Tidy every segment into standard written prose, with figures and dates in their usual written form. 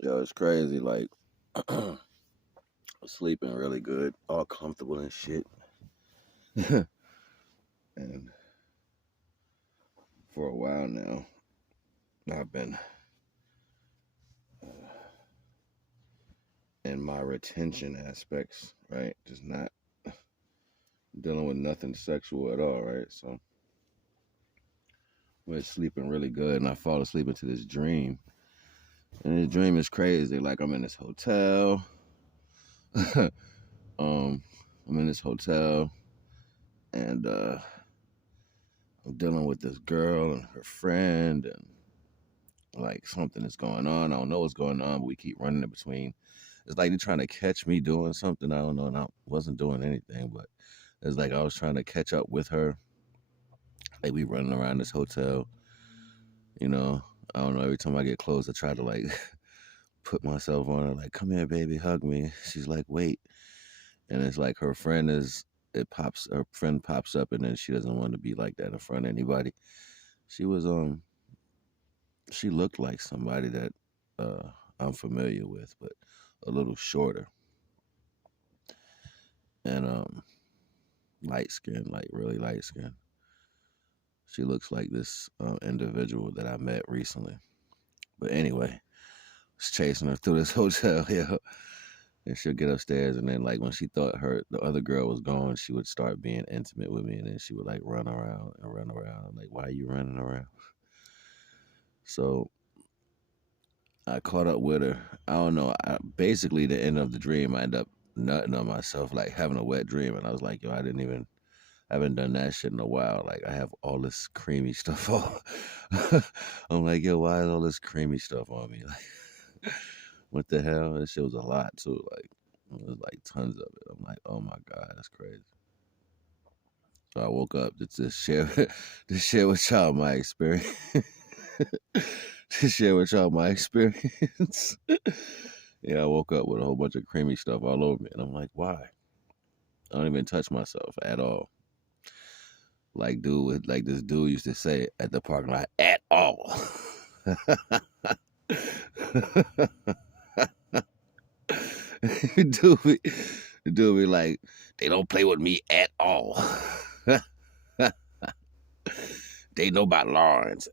Yo, it's crazy. Like, sleeping really good, all comfortable and shit. And for a while now, I've been in my retention aspects, right? Just not dealing with nothing sexual at all, right? So we're sleeping really good, and I fall asleep into this dream. And this dream is crazy. Like I'm in this hotel. I'm in this hotel, and I'm dealing with this girl and her friend, and like something is going on. I don't know what's going on, but we keep running in between. It's like they're trying to catch me doing something. I don't know, and I wasn't doing anything, but it's like I was trying to catch up with her. Like we running around this hotel, you know. I don't know. Every time I get close, I try to like put myself on her, like, "Come here, baby, hug me." She's like, "Wait," and it's like her friend is. Her friend pops up, and then she doesn't want to be like that in front of anybody. She was she looked like somebody that I'm familiar with, but a little shorter and light skin, like really light skin. She looks like this individual that I met recently. But anyway, I was chasing her through this hotel, yeah. And she'll get upstairs, and then like when she thought the other girl was gone, she would start being intimate with me, and then she would like run around and run around. I'm like, "Why are you running around?" So I caught up with her. I don't know. Basically, the end of the dream, I end up nutting on myself, like having a wet dream, and I was like, "Yo, I haven't done that shit in a while. Like, I have all this creamy stuff on." I'm like, "Yo, why is all this creamy stuff on me?" Like, what the hell? This shit was a lot too. Like, it was like tons of it. I'm like, "Oh my god, that's crazy." So I woke up to share to share with y'all my experience. To share with y'all my experience. Yeah, I woke up with a whole bunch of creamy stuff all over me, and I'm like, "Why?" I don't even touch myself at all. Like this dude used to say at the parking lot, "At all." dude, be, dude be like, "They don't play with me at all." They know about Lawrence.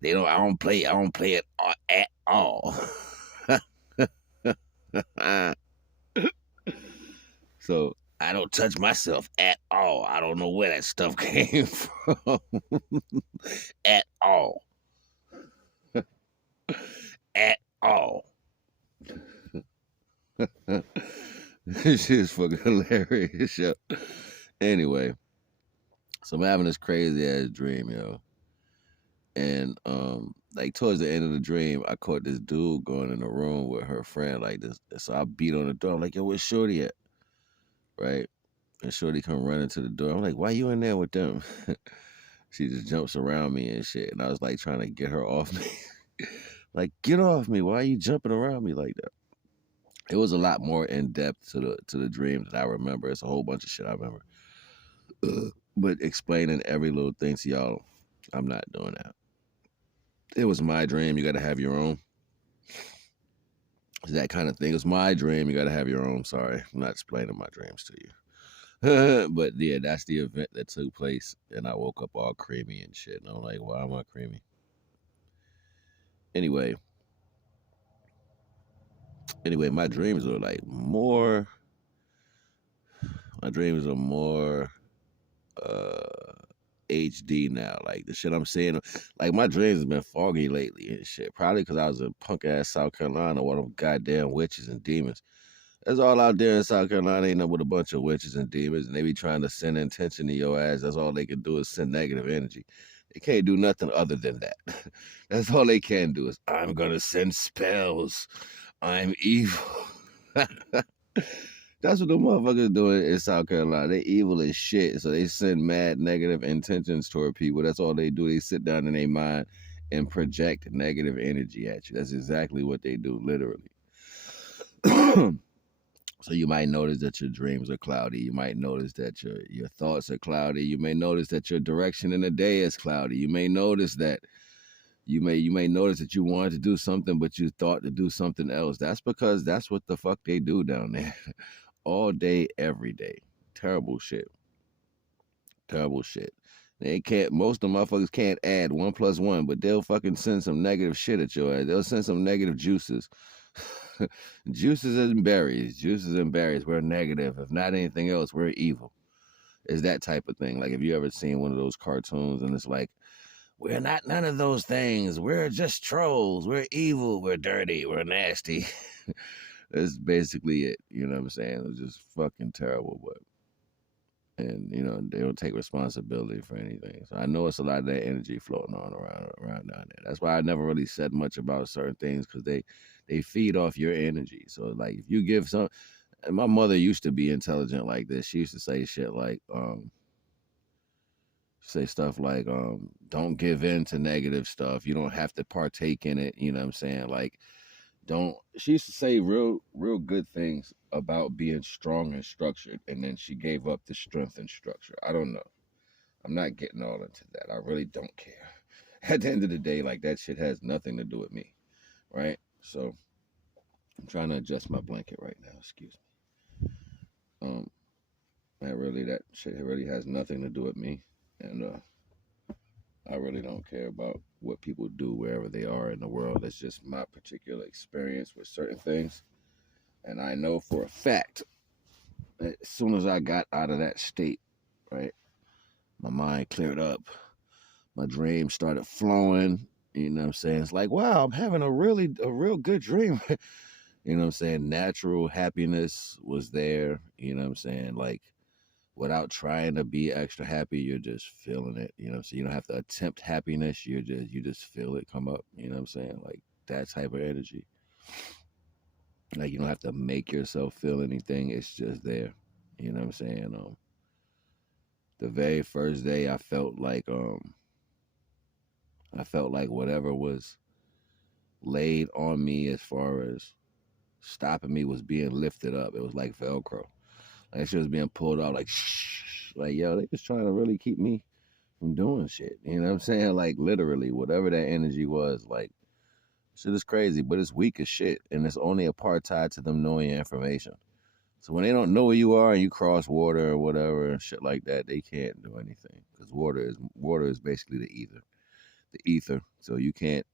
They don't. I don't play. I don't play it at all. So I don't touch myself at all. I don't know where that stuff came from. At all. At all. This shit is fucking hilarious, yo. Anyway, so I'm having this crazy ass dream, yo. And like towards the end of the dream, I caught this dude going in the room with her friend like this. So I beat on the door. I'm like, "Yo, where's Shorty at?" Right? And Shorty come running to the door. I'm like, "Why you in there with them?" She just jumps around me and shit. And I was like trying to get her off me. Like, "Get off me. Why are you jumping around me like that?" It was a lot more in depth to the dream that I remember. It's a whole bunch of shit I remember. But explaining every little thing to y'all, I'm not doing that. It was my dream. You gotta have your own. That kind of thing. It's my dream. You gotta have your own. Sorry. I'm not explaining my dreams to you. But yeah, that's the event that took place. And I woke up all creamy and shit. And I'm like, "Why am I creamy?" Anyway, my dreams are like more. My dreams are more uh HD now. Like the shit I'm saying, like my dreams have been foggy lately and shit. Probably because I was in punk ass South Carolina, one of them goddamn witches and demons. That's all out there in South Carolina, ain't nothing but a bunch of witches and demons, and they be trying to send intention to your ass. That's all they can do is send negative energy. They can't do nothing other than that. That's all they can do is, "I'm gonna send spells. I'm evil." That's what the motherfuckers doing in South Carolina. They evil as shit. So they send mad negative intentions toward people. That's all they do. They sit down in their mind and project negative energy at you. That's exactly what they do, literally. So you might notice that your dreams are cloudy. You might notice that your thoughts are cloudy. You may notice that your direction in the day is cloudy. You may notice that You may notice that you wanted to do something, but you thought to do something else. That's because that's what the fuck they do down there, all day, every day. Terrible shit. Terrible shit. They can't. Most of the motherfuckers can't add 1+1, but they'll fucking send some negative shit at your ass. They'll send some negative juices. Juices and berries. Juices and berries. We're negative. If not anything else, we're evil. Is that type of thing. Like, if you ever seen one of those cartoons and it's like, we're not none of those things. We're just trolls. We're evil. We're dirty. We're nasty. That's basically it. You know what I'm saying? It's just fucking terrible, but. And they don't take responsibility for anything. So I know it's a lot of that energy floating on around down there. That's why I never really said much about certain things, because they feed off your energy. So like, if you give some, and my mother used to be intelligent like this. She used to say shit like say stuff like don't give in to negative stuff. You don't have to partake in it. You know what I'm saying? Like, don't. She used to say real good things about being strong and structured, and then she gave up the strength and structure. I don't know. I'm not getting all into that. I really don't care. At the end of the day, like, that shit has nothing to do with me, right? So I'm trying to adjust my blanket right now. Excuse me. That shit really has nothing to do with me, and I really don't care about what people do wherever they are in the world. It's just my particular experience with certain things. And I know for a fact that as soon as I got out of that state, right, my mind cleared up. My dreams started flowing. You know what I'm saying? It's like, wow, I'm having a real good dream. You know what I'm saying? Natural happiness was there. You know what I'm saying? Like, without trying to be extra happy, you're just feeling it. You know, so you don't have to attempt happiness. You just feel it come up. You know what I'm saying? Like, that type of energy. Like, you don't have to make yourself feel anything. It's just there. You know what I'm saying? The very first day, I felt like whatever was laid on me as far as stopping me was being lifted up. It was like Velcro. Like, shit was being pulled off. Like, shh. Like, yo, they just trying to really keep me from doing shit. You know what I'm saying? Like, literally, whatever that energy was, like, shit is crazy, but it's weak as shit, and it's only a part tied to them knowing your information. So when they don't know where you are and you cross water or whatever and shit like that, they can't do anything, because water is basically the ether. So you can't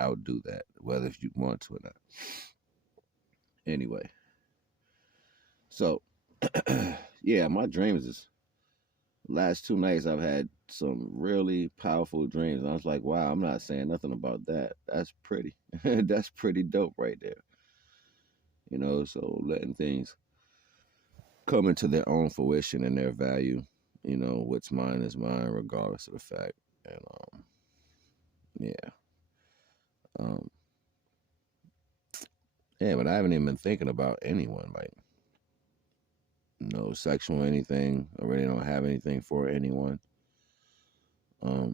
outdo that, whether if you want to or not. Anyway, so yeah, my dreams is last 2 nights I've had some really powerful dreams. And I was like, wow, I'm not saying nothing about that. That's pretty. That's pretty dope right there. So letting things come into their own fruition and their value. What's mine is mine, regardless of the fact. And yeah. Um, yeah, but I haven't even been thinking about anyone, like, no sexual anything. I really don't have anything for anyone. I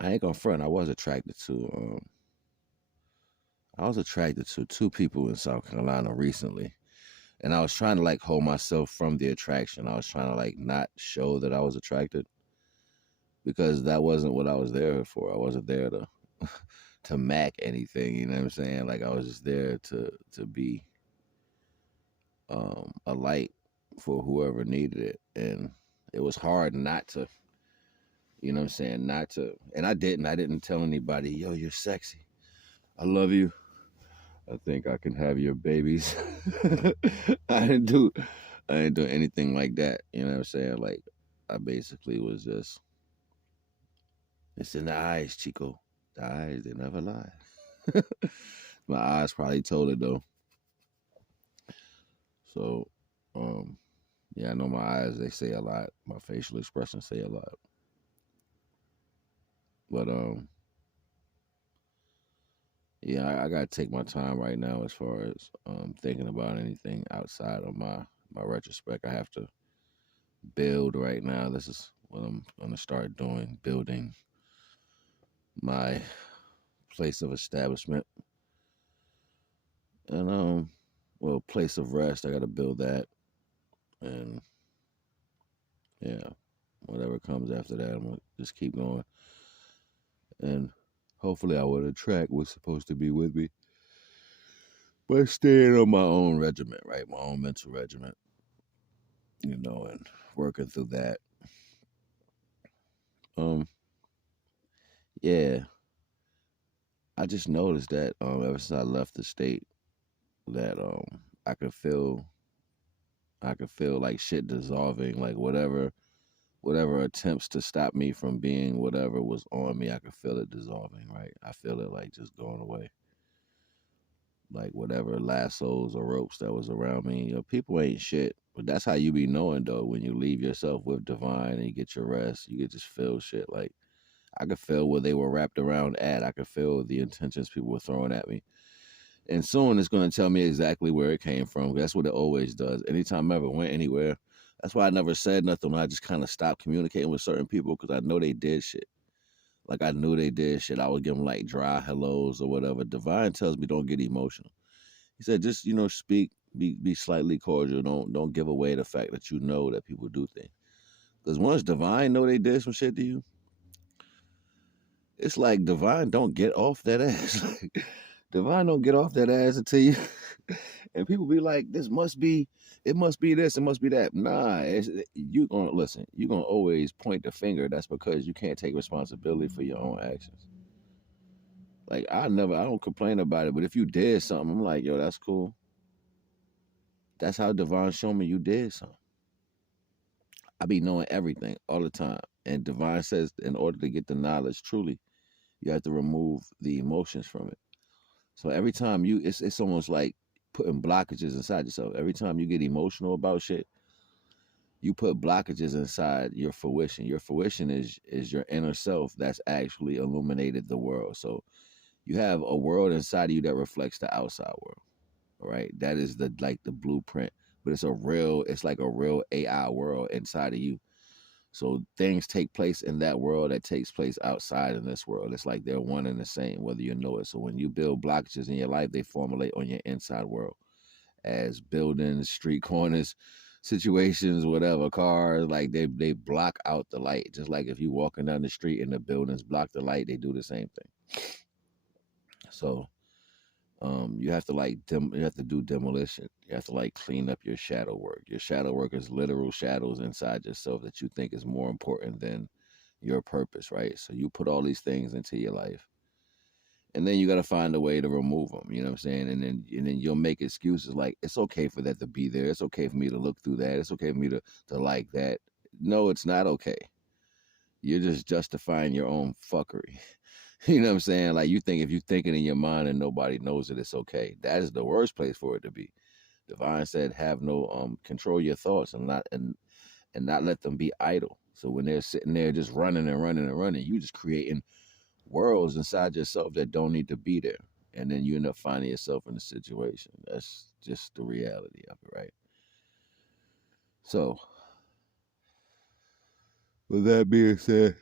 ain't gonna front. I was attracted to two people in South Carolina recently, and I was trying to like hold myself from the attraction. I was trying to like not show that I was attracted, because that wasn't what I was there for. I wasn't there to to mac anything. You know what I'm saying? Like, I was just there to be a light for whoever needed it, and it was hard not to. You know what I'm saying? Not to, and I didn't tell anybody, yo, you're sexy. I love you. I think I can have your babies. I didn't do anything like that. You know what I'm saying? Like, I basically was just, it's in the eyes, Chico. The eyes, they never lie. My eyes probably told it though. So, yeah, I know my eyes, they say a lot. My facial expressions say a lot. But yeah, I gotta take my time right now as far as thinking about anything outside of my retrospect. I have to build right now. This is what I'm gonna start doing, building my place of establishment. And well, place of rest. I gotta build that, and yeah, whatever comes after that, I'm gonna just keep going. and hopefully I would attract what's supposed to be with me. But staying on my own regiment, right? My own mental regiment, and working through that. Um, yeah, I just noticed that ever since I left the state, that I could feel, like shit dissolving, like whatever attempts to stop me from being whatever was on me, I could feel it dissolving, right? I feel it like just going away. Like whatever lassos or ropes that was around me. People ain't shit. But that's how you be knowing though, when you leave yourself with divine and you get your rest, you can just feel shit. Like I could feel where they were wrapped around at. I could feel the intentions people were throwing at me. And soon it's gonna tell me exactly where it came from. That's what it always does. Anytime I ever went anywhere. That's why I never said nothing when I just kind of stopped communicating with certain people because I know they did shit. Like I knew they did shit. I would give them like dry hellos or whatever. Divine tells me don't get emotional. He said, just speak, be slightly cordial. Don't give away the fact that you know that people do things. Because once Divine know they did some shit to you, it's like Divine don't get off that ass. Like, Divine don't get off that ass until you. And people be like, it must be this, it must be that. Nah, you gonna listen. You gonna always point the finger. That's because you can't take responsibility for your own actions. Like I don't complain about it, but if you did something, I'm like, yo, that's cool. That's how Divine showed me you did something. I be knowing everything all the time. And Divine says in order to get the knowledge truly, you have to remove the emotions from it. So every time it's almost like putting blockages inside yourself. Every time you get emotional about shit, you put blockages inside your fruition. Your fruition is your inner self that's actually illuminated the world. So you have a world inside of you that reflects the outside world. All right. That is the blueprint. But it's like a real AI world inside of you. So things take place in that world that takes place outside in this world. It's like they're one and the same, whether you know it. So when you build blockages in your life, they formulate on your inside world as buildings, street corners, situations, whatever, cars, like they block out the light. Just like if you walking down the street and the buildings block the light, they do the same thing. So you have to you have to do demolition. You have to like clean up your shadow work. Your shadow work is literal shadows inside yourself that you think is more important than your purpose, right? So you put all these things into your life. And then you got to find a way to remove them, you know what I'm saying? And then you'll make excuses like it's okay for that to be there. It's okay for me to look through that. It's okay for me to like that. No, it's not okay. You're just justifying your own fuckery. You know what I'm saying? Like you think if you think it in your mind and nobody knows it, it's okay. That is the worst place for it to be. Divine said, "Have no control your thoughts and not let them be idle." So when they're sitting there just running and running and running, you just creating worlds inside yourself that don't need to be there, and then you end up finding yourself in a situation. That's just the reality of it, right? So, with that being said,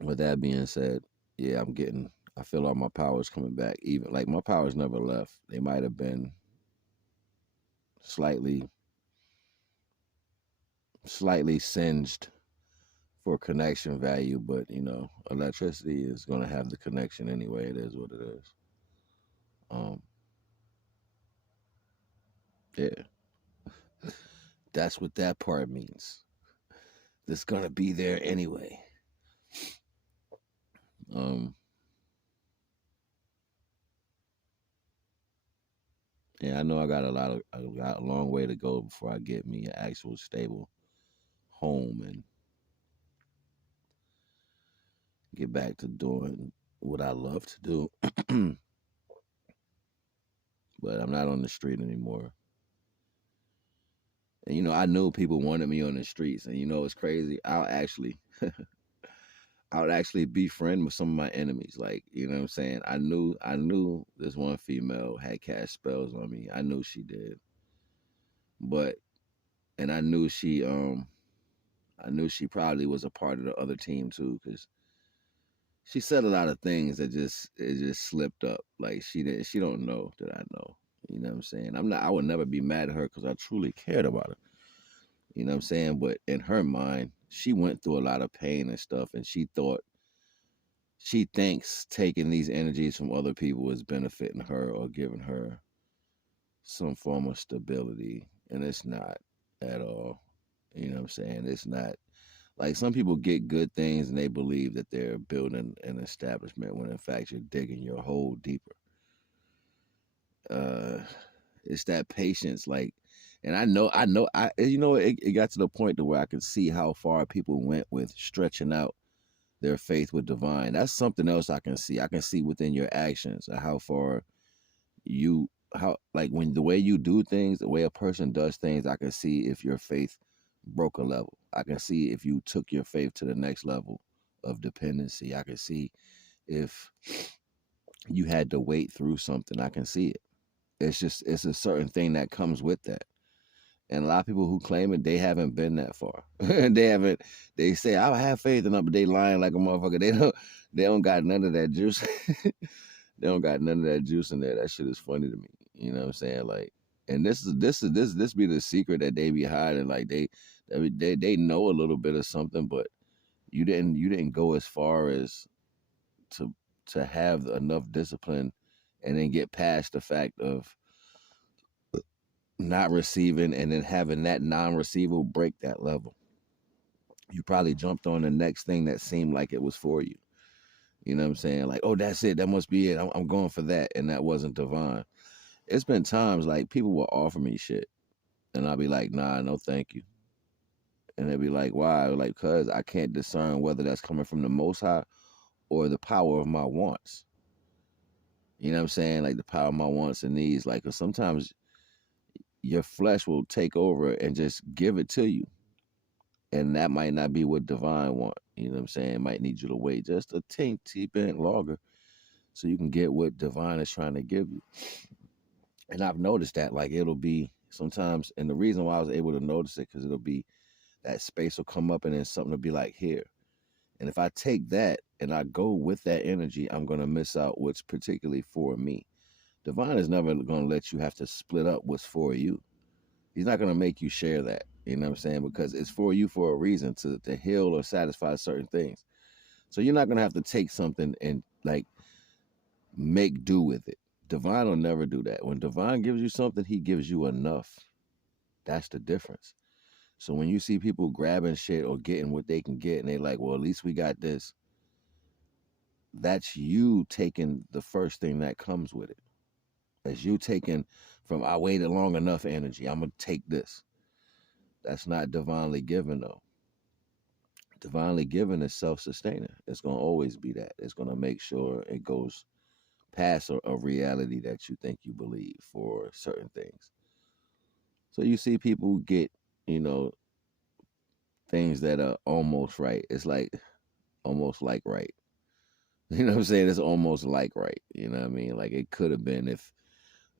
with that being said, yeah, I feel all my powers coming back. Even like my powers never left. They might have been slightly, slightly singed for connection value, but electricity is gonna have the connection anyway. It is what it is. Um, yeah, that's what that part means. It's gonna be there anyway. Um, yeah, I know I got a long way to go before I get me an actual stable home and get back to doing what I love to do. But I'm not on the street anymore. And I knew people wanted me on the streets, and it's crazy. I would actually befriend with some of my enemies. Like, you know what I'm saying? I knew this one female had cast spells on me. I knew she did. But and I knew she probably was a part of the other team too, because she said a lot of things that it just slipped up. Like she don't know that I know. You know what I'm saying? I would never be mad at her because I truly cared about her. You know what I'm saying? But in her mind, she went through a lot of pain and stuff, and she thinks taking these energies from other people is benefiting her or giving her some form of stability, and it's not at all. You know what I'm saying? It's not. Like, some people get good things and they believe that they're building an establishment when in fact you're digging your hole deeper. Uh, it's that patience, like, and it got to the point to where I could see how far people went with stretching out their faith with divine. That's something else I can see. I can see within your actions how far you how like when the way you do things, the way a person does things, I can see if your faith broke a level. I can see if you took your faith to the next level of dependency. I can see if you had to wait through something. I can see it. It's a certain thing that comes with that. And a lot of people who claim it, they haven't been that far. They haven't. They say I have faith in it, but they lying like a motherfucker. They don't got none of that juice. They don't got none of that juice in there. That shit is funny to me. You know what I'm saying? Like, and this be the secret that they be hiding. Like, they know a little bit of something, but you didn't go as far as to have enough discipline and then get past the fact of not receiving and then having that non-receiver break that level. You probably jumped on the next thing that seemed like it was for you. You know what I'm saying? Like, oh, that's it. That must be it. I'm going for that. And that wasn't divine. It's been times like people will offer me shit and I'll be like, nah, no, thank you. And they'll be like, why? Like, cause I can't discern whether that's coming from the Most High or the power of my wants. You know what I'm saying? Like, the power of my wants and needs. Like, 'cause sometimes your flesh will take over and just give it to you. And that might not be what divine want. You know what I'm saying? It might need you to wait just a teeny bit longer so you can get what divine is trying to give you. And I've noticed that, like, it'll be sometimes, and the reason why I was able to notice it, because it'll be that space will come up and then something will be like here. And if I take that and I go with that energy, I'm going to miss out what's particularly for me. Divine is never going to let you have to split up what's for you. He's not going to make you share that. You know what I'm saying? Because it's for you for a reason to heal or satisfy certain things. So you're not going to have to take something and like make do with it. Divine will never do that. When divine gives you something, he gives you enough. That's the difference. So when you see people grabbing shit or getting what they can get and they like, well, at least we got this, that's you taking the first thing that comes with it. That's you taking from I waited long enough energy. I'm going to take this. That's not divinely given though. Divinely given is self-sustaining. It's going to always be that. It's going to make sure it goes past a reality that you think you believe for certain things. So you see people get, you know, things that are almost right. It's like almost like right. You know what I'm saying? It's almost like right. You know what I mean? Like it could have been if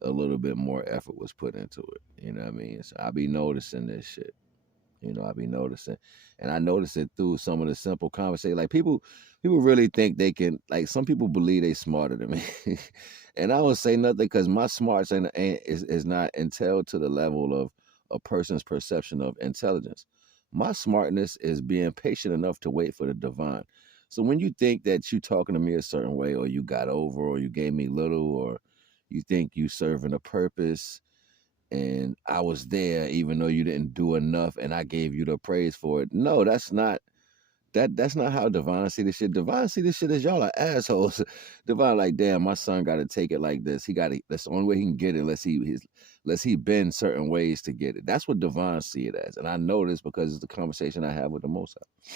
a little bit more effort was put into it. You know what I mean? So I be noticing this shit. I be noticing, and I notice it through some of the simple conversations. Like people really think they can. Like some people believe they smarter than me, and I don't say nothing because my smarts is not entailed to the level of a person's perception of intelligence. My smartness is being patient enough to wait for the divine. So when you think that you talking to me a certain way, or you got over, or you gave me little, or you think you serving a purpose and I was there even though you didn't do enough and I gave you the praise for it. No, that's not how divine see this shit. Divine see this shit as y'all are assholes. Divine like, damn, my son gotta take it like this. That's the only way he can get it unless he bend certain ways to get it. That's what divine see it as. And I know this because it's the conversation I have with the Most High.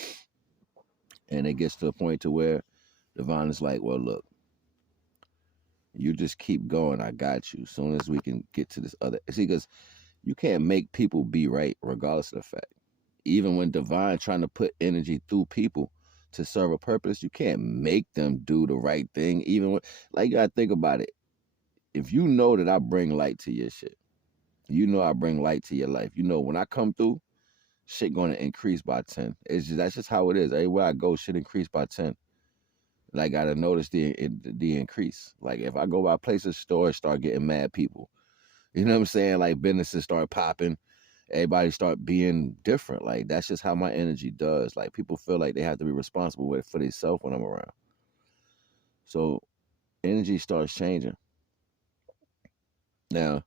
And it gets to the point to where divine is like, well, look, you just keep going. I got you. As soon as we can get to this other, see, because you can't make people be right regardless of the fact. Even when divine trying to put energy through people to serve a purpose, you can't make them do the right thing. Even when, like, you gotta think about it. If you know that I bring light to your shit, you know I bring light to your life. You know when I come through, shit gonna increase by 10. That's just how it is. Everywhere I go, shit increase by 10. And I gotta notice the increase. Like if I go by places, stores start getting mad people. You know what I'm saying? Like businesses start popping Everybody start being different. Like that's just how my energy does. Like people feel like they have to be responsible for themselves when I'm around. So energy starts changing. Now,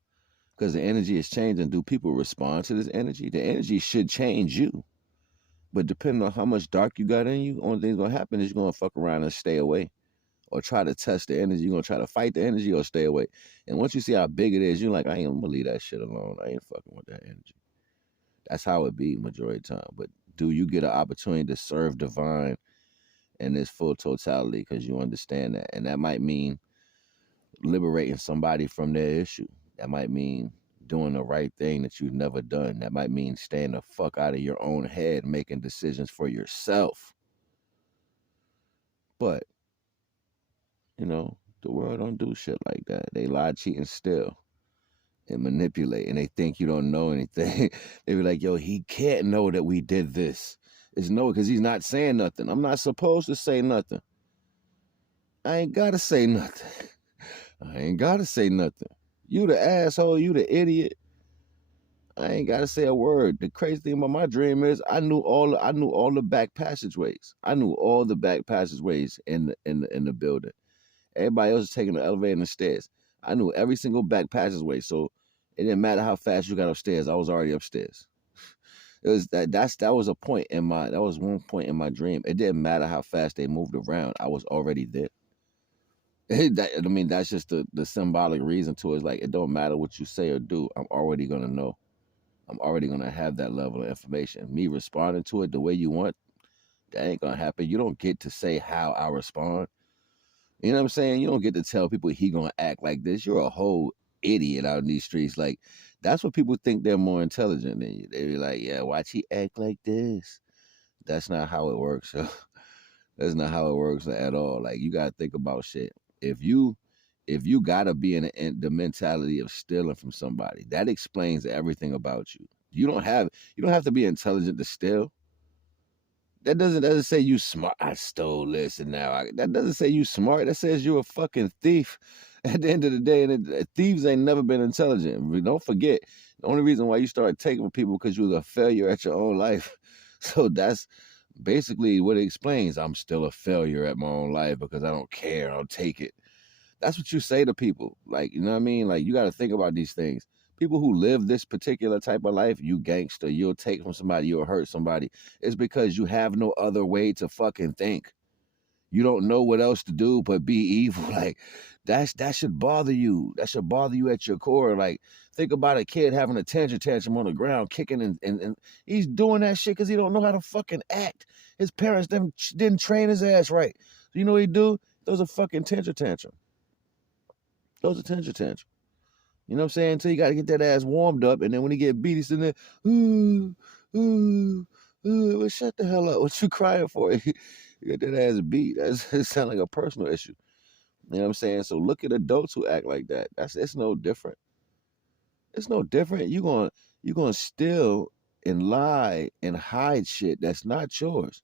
because the energy is changing, do people respond to this energy? The energy should change you. But depending on how much dark you got in you, only thing's gonna happen is you're gonna fuck around and stay away. Or try to test the energy. You're gonna try to fight the energy or stay away. And once you see how big it is, you're like, I ain't gonna leave that shit alone. I ain't fucking with that energy. That's how it be majority of the time. But do you get an opportunity to serve divine in this full totality because you understand that? And that might mean liberating somebody from their issue. That might mean doing the right thing that you've never done. That might mean staying the fuck out of your own head, making decisions for yourself. But, you know, the world don't do shit like that. They lie, cheat, and steal and manipulate, and they think you don't know anything. They be like, yo, he can't know that we did this. It's no, because he's not saying nothing. I'm not supposed to say nothing. I ain't gotta say nothing. I ain't gotta say nothing. You the asshole, you the idiot. I ain't gotta say a word. The crazy thing about my dream is I knew all the back passageways. I knew all the back passageways in the building. Everybody else is taking the elevator and the stairs. I knew every single back passageway, so it didn't matter how fast you got upstairs. I was already upstairs. It was that was one point in my dream. It didn't matter how fast they moved around. I was already there. I mean, that's just the symbolic reason to it. It's like it don't matter what you say or do. I'm already gonna know. I'm already gonna have that level of information. Me responding to it the way you want, that ain't gonna happen. You don't get to say how I respond. You know what I'm saying? You don't get to tell people he gonna act like this. You're a whole idiot out in these streets. Like that's what people think they're more intelligent than you. They be like, yeah, watch he act like this. That's not how it works. Yo. That's not how it works at all. Like you gotta think about shit. If you gotta be in the mentality of stealing from somebody, that explains everything about you. You don't have to be intelligent to steal. That doesn't say you smart. I stole this and that doesn't say you smart. That says you're a fucking thief. At the end of the day, and thieves ain't never been intelligent. Don't forget, the only reason why you started taking from people because you was a failure at your own life. So that's basically what it explains. I'm still a failure at my own life because I don't care. I'll take it. That's what you say to people. Like, you know what I mean? Like, you got to think about these things. People who live this particular type of life, you gangster, you'll take from somebody, you'll hurt somebody. It's because you have no other way to fucking think. You don't know what else to do but be evil. Like, that should bother you. That should bother you at your core. Like, think about a kid having a tantrum on the ground, kicking and he's doing that shit because he don't know how to fucking act. His parents didn't train his ass right. So you know what he do? Those are fucking tantrum. Those are tantrum. You know what I'm saying? Until you got to get that ass warmed up, and then when he get beat, he's sitting there, ooh, ooh, ooh. Well, shut the hell up. What you crying for? You got that ass beat. It sounds like a personal issue. You know what I'm saying? So look at adults who act like that. It's no different. It's no different. You gonna steal and lie and hide shit that's not yours.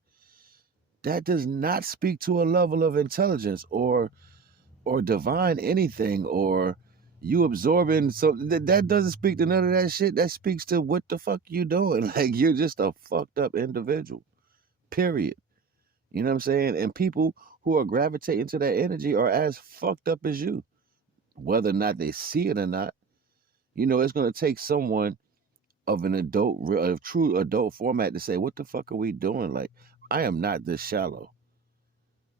That does not speak to a level of intelligence or divine anything or you absorbing something that doesn't speak to none of that shit. That speaks to what the fuck you doing. Like you're just a fucked up individual. Period. You know what I'm saying? And people who are gravitating to that energy are as fucked up as you. Whether or not they see it or not, it's gonna take someone of a true adult format to say, what the fuck are we doing? Like, I am not this shallow.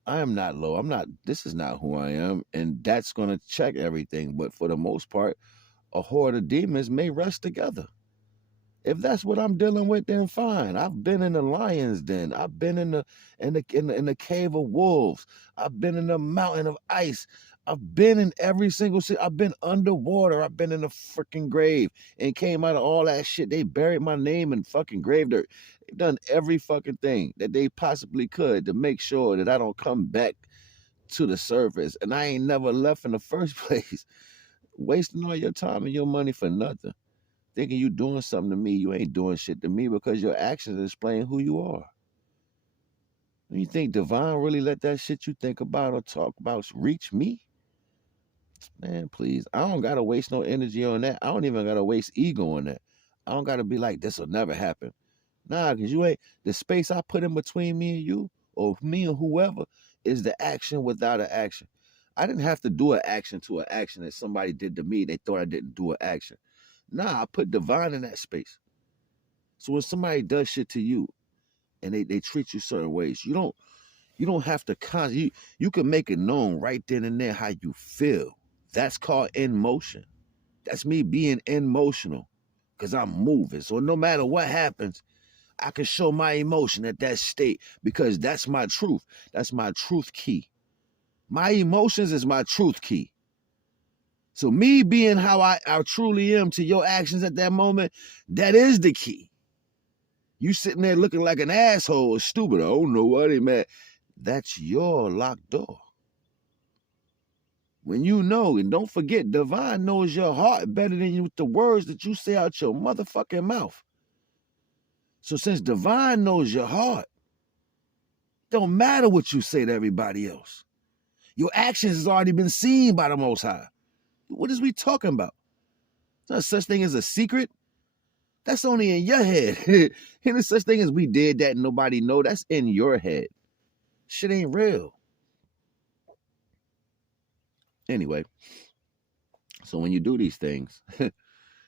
I am not low. This is not who I am. And that's going to check everything. But for the most part, a horde of demons may rest together. If that's what I'm dealing with, then fine. I've been in the lion's den. I've been in the cave of wolves. I've been in the mountain of ice. I've been in every single city. I've been underwater. I've been in the freaking grave and came out of all that shit. They buried my name in fucking grave dirt. They've done every fucking thing that they possibly could to make sure that I don't come back to the surface. And I ain't never left in the first place. Wasting all your time and your money for nothing. Thinking you doing something to me, you ain't doing shit to me because your actions explain who you are. You think divine really let that shit you think about or talk about reach me? Man, please. I don't gotta waste no energy on that. I don't even gotta waste ego on that. I don't gotta be like, this will never happen. Nah, because you ain't, the space I put in between me and you, or me and whoever, is the action without an action. I didn't have to do an action to an action that somebody did to me. They thought I didn't do an action. Nah, I put divine in that space. So when somebody does shit to you and they treat you certain ways, you don't have to you can make it known right then and there how you feel. That's called in motion. That's me being emotional because I'm moving. So no matter what happens, I can show my emotion at that state because that's my truth. That's my truth key. My emotions is my truth key. So me being how I truly am to your actions at that moment, that is the key. You sitting there looking like an asshole or stupid. I don't know what it meant. That's your locked door. When you know, and don't forget, divine knows your heart better than you with the words that you say out your motherfucking mouth. So since divine knows your heart, don't matter what you say to everybody else. Your actions has already been seen by the Most High. What is we talking about? There's no such thing as a secret. That's only in your head. Ain't no such thing as we did that and nobody know. That's in your head. Shit ain't real. Anyway, so when you do these things and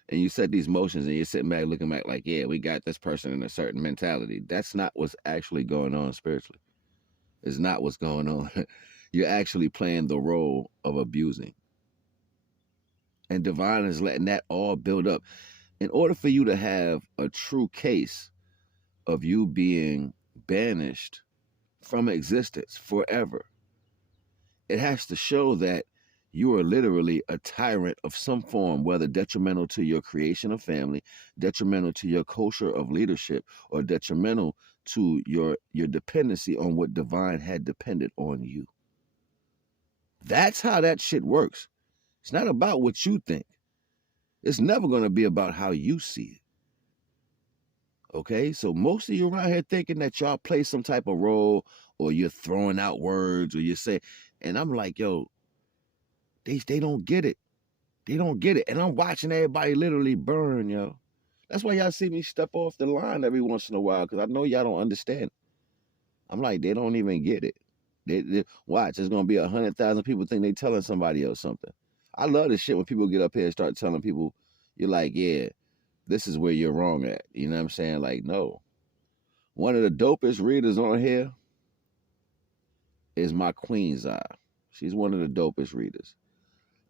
you set these motions and you're sitting back looking back like, yeah, we got this person in a certain mentality. That's not what's actually going on spiritually. It's not what's going on. You're actually playing the role of abusing. And divine is letting that all build up. In order for you to have a true case of you being banished from existence forever, it has to show that you are literally a tyrant of some form, whether detrimental to your creation of family, detrimental to your culture of leadership, or detrimental to your dependency on what divine had depended on you. That's how that shit works. It's not about what you think. It's never going to be about how you see it. Okay, so most of you around here thinking that y'all play some type of role, or you're throwing out words, or you say, and I'm like, yo, they don't get it. They don't get it. And I'm watching everybody literally burn, yo. That's why y'all see me step off the line every once in a while, because I know y'all don't understand. I'm like, they don't even get it. They watch, there's going to be 100,000 people think they telling somebody else something. I love this shit when people get up here and start telling people, you're like, yeah, this is where you're wrong at. You know what I'm saying? Like, no. One of the dopest readers on here is my Queen's Eye. She's one of the dopest readers.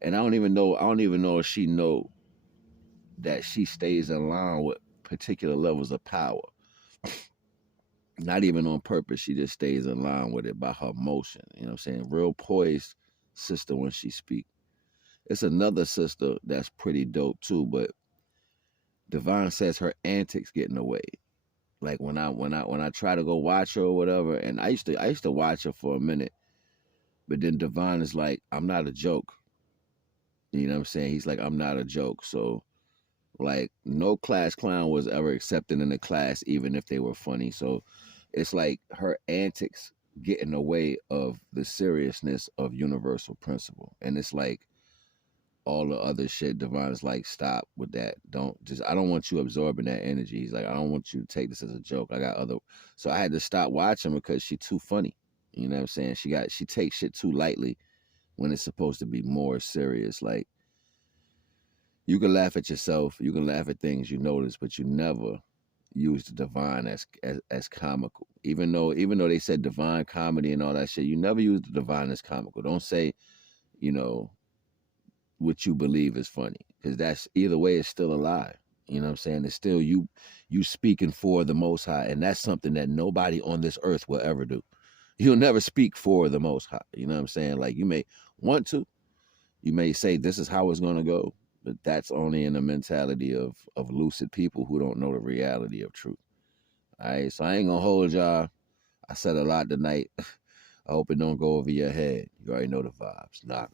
And I don't even know if she know that she stays in line with particular levels of power. Not even on purpose. She just stays in line with it by her motion. You know what I'm saying? Real poised sister when she speak. It's another sister that's pretty dope too, but Divine says her antics get in the way. Like when I try to go watch her or whatever, and I used to watch her for a minute, but then Divine is like, I'm not a joke. You know what I'm saying? He's like, I'm not a joke. So like no class clown was ever accepted in the class, even if they were funny. So it's like her antics get in the way of the seriousness of universal principle. And it's like all the other shit, Divine's like, stop with that. I don't want you absorbing that energy. He's like, I don't want you to take this as a joke. So I had to stop watching because she's too funny. You know what I'm saying? She takes shit too lightly when it's supposed to be more serious. Like, you can laugh at yourself, you can laugh at things you notice, but you never use the divine as comical. Even though they said divine comedy and all that shit, you never use the divine as comical. Don't say, you know, what you believe is funny, because that's either way, it's still a lie. You know what I'm saying? It's still you speaking for the Most High, and that's something that nobody on this earth will ever do. You'll never speak for the Most High. You know what I'm saying? Like, you may want to, you may say this is how it's going to go, but that's only in the mentality of lucid people who don't know the reality of truth. All right, so I ain't gonna hold y'all. I said a lot tonight. I hope it don't go over your head. You already know the vibes. NAGA.